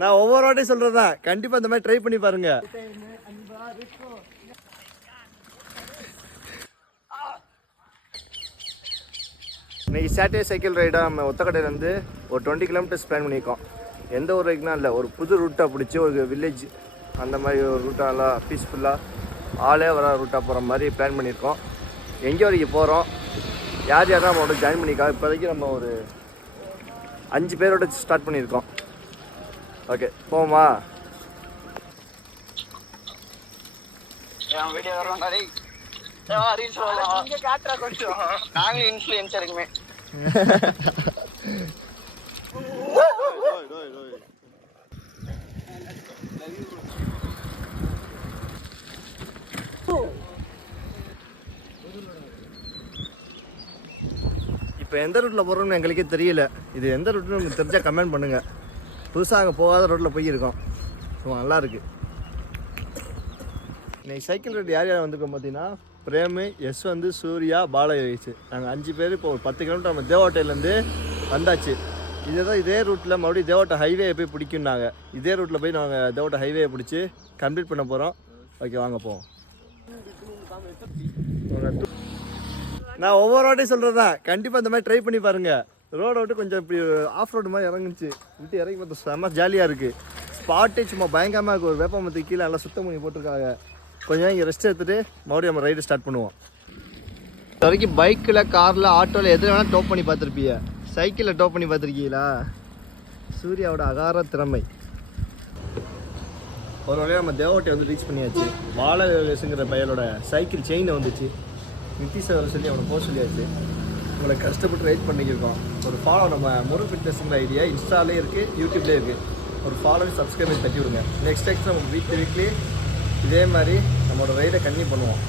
நான் ஒவ்வொரு வாட்டையும் சொல்றதுதான், கண்டிப்பா இந்த மாதிரி ட்ரை பண்ணி பாருங்க. இன்னைக்கு சாட்டர்டே சைக்கிள் ரைடாக நம்ம ஒத்தக்கடையிலேருந்து ஒரு 20 கிலோமீட்டர்ஸ் பிளான் பண்ணியிருக்கோம். எந்த ஒரு ரைக்குனா இல்லை, ஒரு புது ரூட்டாக பிடிச்சி ஒரு வில்லேஜ் அந்த மாதிரி ஒரு ரூட்டாக நல்லா பீஸ்ஃபுல்லாக ஆளே வர ரூட்டாக போகிற மாதிரி பிளான் பண்ணியிருக்கோம். எங்கே வரைக்கும் போகிறோம், யார் யாரும் நம்மளோட ஜாயின் பண்ணியிருக்கோம். இப்போதைக்கு நம்ம ஒரு 5 பேரோட ஸ்டார்ட் பண்ணியிருக்கோம். ஓகே போமா. நாங்க இன்ஃப்ளூயன்சர் இருக்குமே. இப்போ எந்த ரூட்டில் போகிறோம்னு எங்களுக்கே தெரியல. இது எந்த ரூட்னு உங்களுக்கு தெரிஞ்சால் கமெண்ட் பண்ணுங்கள். புதுசாக அங்கே போகாத ரோட்டில் போயிருக்கோம். ஸோ நல்லாயிருக்கு. இன்னைக்கு சைக்கிள் ரைடு யார் யார் வந்திருக்கோம் பார்த்தீங்கன்னா, பிரேமு, எஸ் வந்து சூர்யா, பாலயோகிச்சு. நாங்கள் 5 பேர் இப்போ ஒரு 10 கிலோமீட்டர் நம்ம தேவகோட்டையிலேருந்து வந்தாச்சு. இதே ரூட்டில் மறுபடியும் தேவகோட்டை ஹைவே போய் பிடிக்கும்னாங்க. இதே ரூட்டில் போய் நாங்கள் தேவகோட்டை ஹைவே பிடிச்சி கம்ப்ளீட் பண்ண போகிறோம். ஓகே வாங்க போவோம். நான் ஒவ்வொரு வாட்டையும் சொல்கிறதான், கண்டிப்பாக இந்த மாதிரி ட்ரை பண்ணி பாருங்கள். ரோடை விட்டு கொஞ்சம் இப்படி ஆஃப் ரோடு மாதிரி இறங்குச்சு. விட்டு இறங்கி பார்த்தா செம்ம ஜாலியாக இருக்குது. ஸ்பாட்டே சும்மா பயங்கரமாக இருக்குது. ஒரு வேப்பமரத்துக்கு கீழே நல்லா சுத்தம் பண்ணி போட்டிருக்காங்க. கொஞ்சம் இங்கே ரெஸ்ட் எடுத்துகிட்டு மறுபடியும் நம்ம ரைடு ஸ்டார்ட் பண்ணுவோம். இது வரைக்கும் பைக்கில், காரில், ஆட்டோவில் எதில் வேணால் டோப் பண்ணி பார்த்துருப்பீங்க. சைக்கிளில் டோப் பண்ணி பார்த்துருக்கீங்களா? சூர்யாவோட அகார திறமை. ஒரு வழியாக நம்ம தேவகோட்டை வந்து ரீச் பண்ணியாச்சு. பாலயோகேஷுங்கிற பையனோட சைக்கிள் செயினை வந்துச்சு. நிதிஷ் வர சொல்லி அவனை போக சொல்லியாச்சு. உங்களை கஷ்டப்பட்டு ரைட் பண்ணிக்கிருக்கோம். ஒரு ஃபாலோ நம்ம முரு ஃபிட்னஸ்ங்கிற ஐடியா இன்ஸ்டாலே இருக்குது, யூடியூப்லேயே இருக்குது. ஒரு ஃபாலோ சப்ஸ்கிரைப் தட்டி விடுங்க. நெக்ஸ்ட் நம்ம வீக்லி இதே மாதிரி நம்மளோட ரைடை கன்டினியூ பண்ணுவோம்.